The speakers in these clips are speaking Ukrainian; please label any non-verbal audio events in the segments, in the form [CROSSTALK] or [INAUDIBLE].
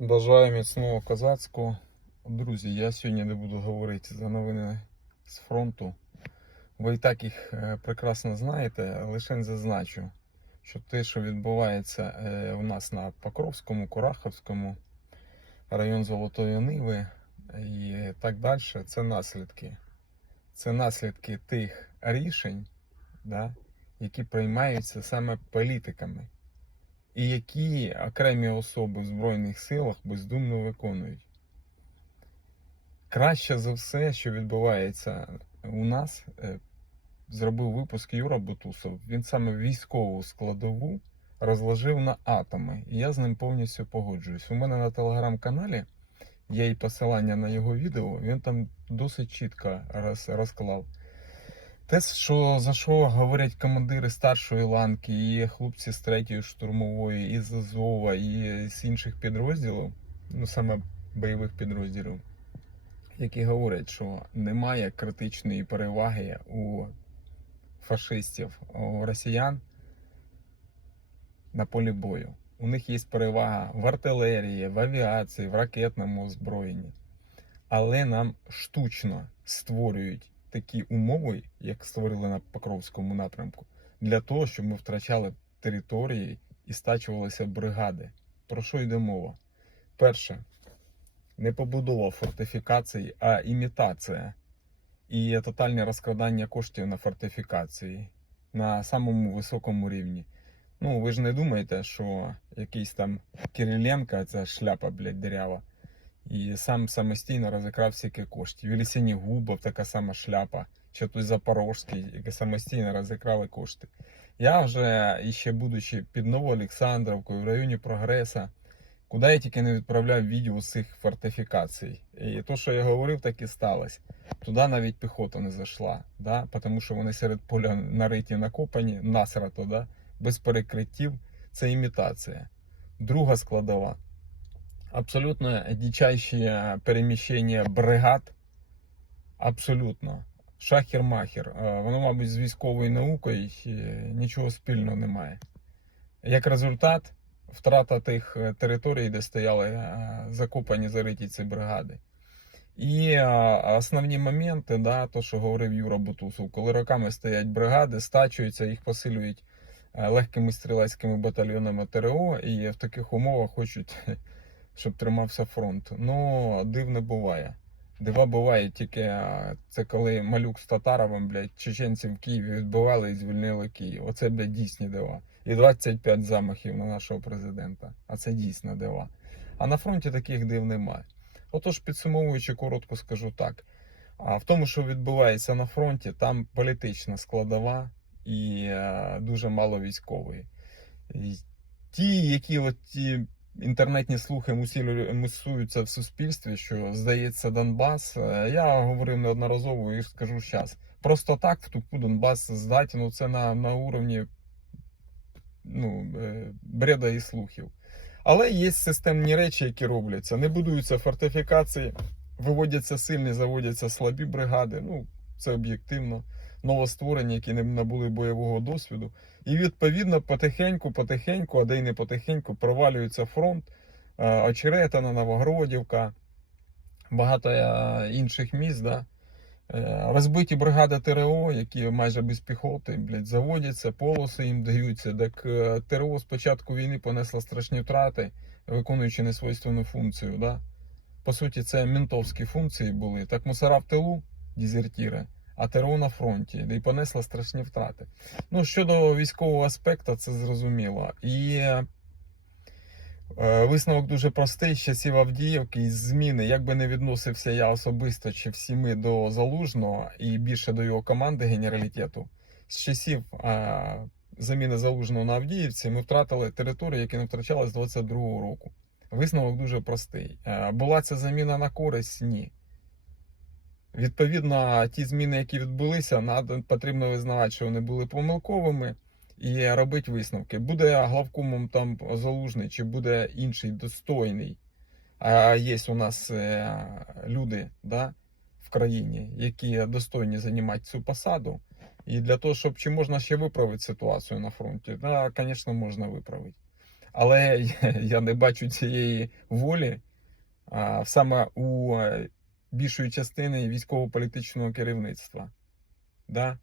Бажаю міцного козацького. Друзі, я сьогодні не буду говорити за новини з фронту. Ви і так їх е, прекрасно знаєте, лише зазначу, що те, що відбувається е, у нас на Покровському, Кураховському, район Золотої Ниви і так далі, це наслідки. Це наслідки тих рішень, да, які приймаються саме політиками і які окремі особи в Збройних силах бездумно виконують. Краще за все, що відбувається у нас, е, зробив випуск Юра Бутусов. Він саме військову складову розложив на атоми. І я з ним повністю погоджуюсь. У мене на телеграм-каналі є і посилання на його відео. Він там досить чітко розклав. Те, що за що говорять командири старшої ланки, і хлопці з третьої штурмової, і з Азова, і з інших підрозділів, ну саме бойових підрозділів, які говорять, що немає критичної переваги у фашистів, у росіян на полі бою. У них є перевага в артилерії, в авіації, в ракетному озброєнні. Але нам штучно створюють такі умови, як створили на Покровському напрямку, для того, щоб ми втрачали території і стачувалися бригади. Про що йде мова? Перше, не побудова фортифікацій, а імітація і тотальне розкрадання коштів на фортифікації на самому високому рівні. Ну, ви ж не думаєте, що якийсь там Кириленко, ця шляпа, блядь, дирява, і сам самостійно розікрав стільки коштів. Ілі Сінігубов, така сама шляпа, чи той Запорожський, які самостійно розікрали кошти. Я вже, іще будучи під Новоолександровкою, в районі Прогреса, куди я тільки не відправляв відео з цих фортифікацій. І то, що я говорив, так і сталося. Туди навіть піхота не зайшла, да? тому що вони серед поля нариті накопані, насрато, да? без перекриттів. Це імітація. Друга складова абсолютно дичайшее переміщення бригад. Абсолютно. Шахер-махер. Е, Воно, мабуть, з військовою наукою нічого спільного немає. Як результат, втрата тих е, територій, де стояли е, закопані зариті ці бригади. І основні моменти, да, то, що говорив Юра Бутусов, коли роками стоять бригади, стачуються, їх посилюють легкими стрілецькими батальйонами ТРО, і в таких умовах хочуть щоб тримався фронт. Ну, див не буває. Дива буває тільки це коли малюк з Татаровим, блядь, чеченці в Києві відбивали і звільнили Київ. Оце, блядь, дійсні дива. І 25 замахів на нашого президента. А це дійсна дива. А на фронті таких див немає. Отож, підсумовуючи, коротко скажу так. А в тому, що відбувається на фронті, там політична складова і е, дуже мало військової. І ті, які от ті інтернетні слухи мусуються в суспільстві, що здається Донбас. Е, Я говорив неодноразово і скажу зараз. Просто так в тупу Донбас здати, ну це на, на уровні ну, е, бреда і слухів. Але є системні речі, які робляться. Не будуються фортифікації, виводяться сильні, заводяться слабі бригади. Ну, це об'єктивно. Новостворені, які не набули бойового досвіду. І відповідно потихеньку, потихеньку, а де й не потихеньку, провалюється фронт, е, Очеретина, Новогродівка, багато е, інших міст. Да? Е, Розбиті бригади ТРО, які майже без піхоти, блядь, заводяться, полоси їм даються. Так ТРО з початку війни понесла страшні втрати, виконуючи несвойственну функцію. Да? По суті, це ментовські функції були. Так мусора в тилу, дезертіри, а ТРО на фронті, й понесла страшні втрати. Ну, щодо військового аспекту, це зрозуміло. І е, висновок дуже простий з часів Авдіївки і зміни. Як би не відносився я особисто чи всі ми до Залужного і більше до його команди генералітету, з часів е, заміни Залужного на Авдіївці ми втратили територію, які не втрачали з 22-го року. Висновок дуже простий. Е, була ця заміна на користь? Ні. Відповідно, ті зміни, які відбулися, потрібно визнавати, що вони були помилковими і робити висновки. Буде главкомом там залужний, чи буде інший достойний. А є у нас е, люди да, в країні, які достойні займати цю посаду. І для того, щоб чи можна ще виправити ситуацію на фронті, да, звісно, можна виправити. Але я- [LAUGHS] я не бачу цієї волі а, саме у е, більшої частини військово-політичного керівництва. Да?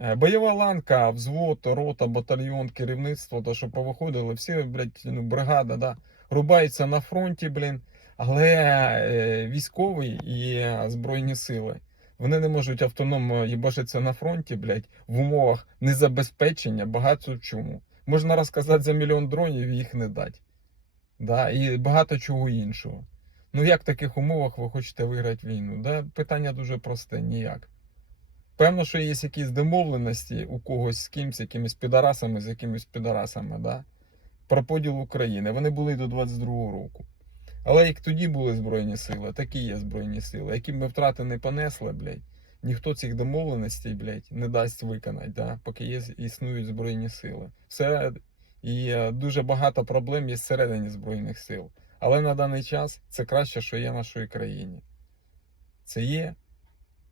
Е, Бойова ланка, взвод, рота, батальйон, керівництво, то що повиходили, всі, блядь, ну, бригада, да, рубаються на фронті, блін. Але е, військові і збройні сили вони не можуть автономно їбашитися на фронті, блядь, в умовах незабезпечення багато чому. Можна розказати за мільйон дронів і їх не дати. Да? І багато чого іншого. Ну як в таких умовах ви хочете виграти війну? Да? Питання дуже просте, ніяк. Певно, що є якісь домовленості у когось з кимсь, якимись підарасами, з якимись підарасами, да? про поділ України. Вони були до 22-го року. Але як тоді були Збройні сили, такі є Збройні сили. Які б ми втрати не понесли, блядь, ніхто цих домовленостей, блядь, не дасть виконати, да? поки є, існують Збройні сили. Все, і е, дуже багато проблем є всередині Збройних сил. Але на даний час це краще, що є в нашій країні. Це є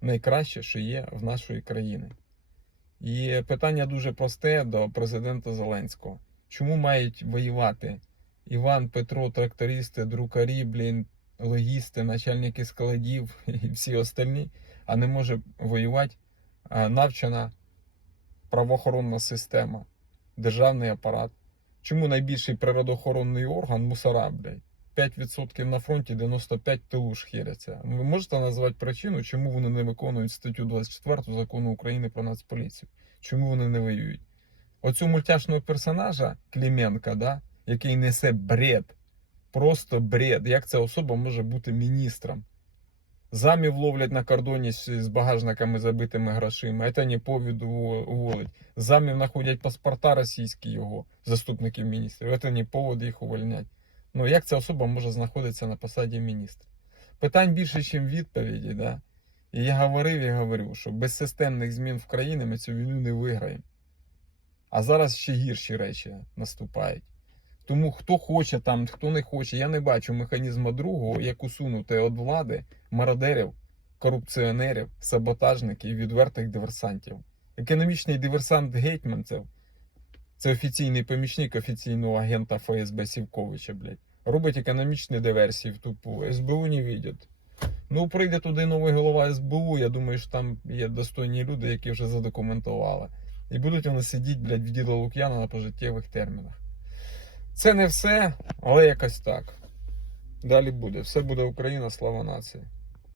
найкраще, що є в нашої країни. І питання дуже просте до президента Зеленського. Чому мають воювати Іван, Петро, трактористи, друкарі, блін, логісти, начальники складів [LAUGHS] і всі остальні, а не може воювати навчена правоохоронна система, державний апарат? Чому найбільший природоохоронний орган мусора, блядь? 5% на фронті, 95% тилу шхіряться. Ви можете назвати причину, чому вони не виконують статтю 24 закону України про Нацполіцію? Чому вони не воюють? Оцю мультяшного персонажа Кліменка, да, який несе бред, просто бред. Як ця особа може бути міністром? Замів ловлять на кордоні з багажниками забитими грошима. Це не повід уволить. Замів знаходять паспорта російські його, заступників міністрів. Це не повод їх увольнять. Ну як ця особа може знаходитися на посаді міністра? Питань більше, ніж відповіді, да? І я говорив і говорю, що без системних змін в країні ми цю війну не виграємо. А зараз ще гірші речі наступають. Тому хто хоче там, хто не хоче, я не бачу механізму другого, як усунути від влади мародерів, корупціонерів, саботажників і відвертих диверсантів. Економічний диверсант гетьманцев це офіційний помічник офіційного агента ФСБ Сівковича, блядь. Робить економічні диверсії в тупу. СБУ не видять. Ну, прийде туди новий голова СБУ, я думаю, що там є достойні люди, які вже задокументували. І будуть вони сидіти, блядь, в діда Лук'яна на пожиттєвих термінах. Це не все, але якось так. Далі буде. Все буде Україна, слава нації.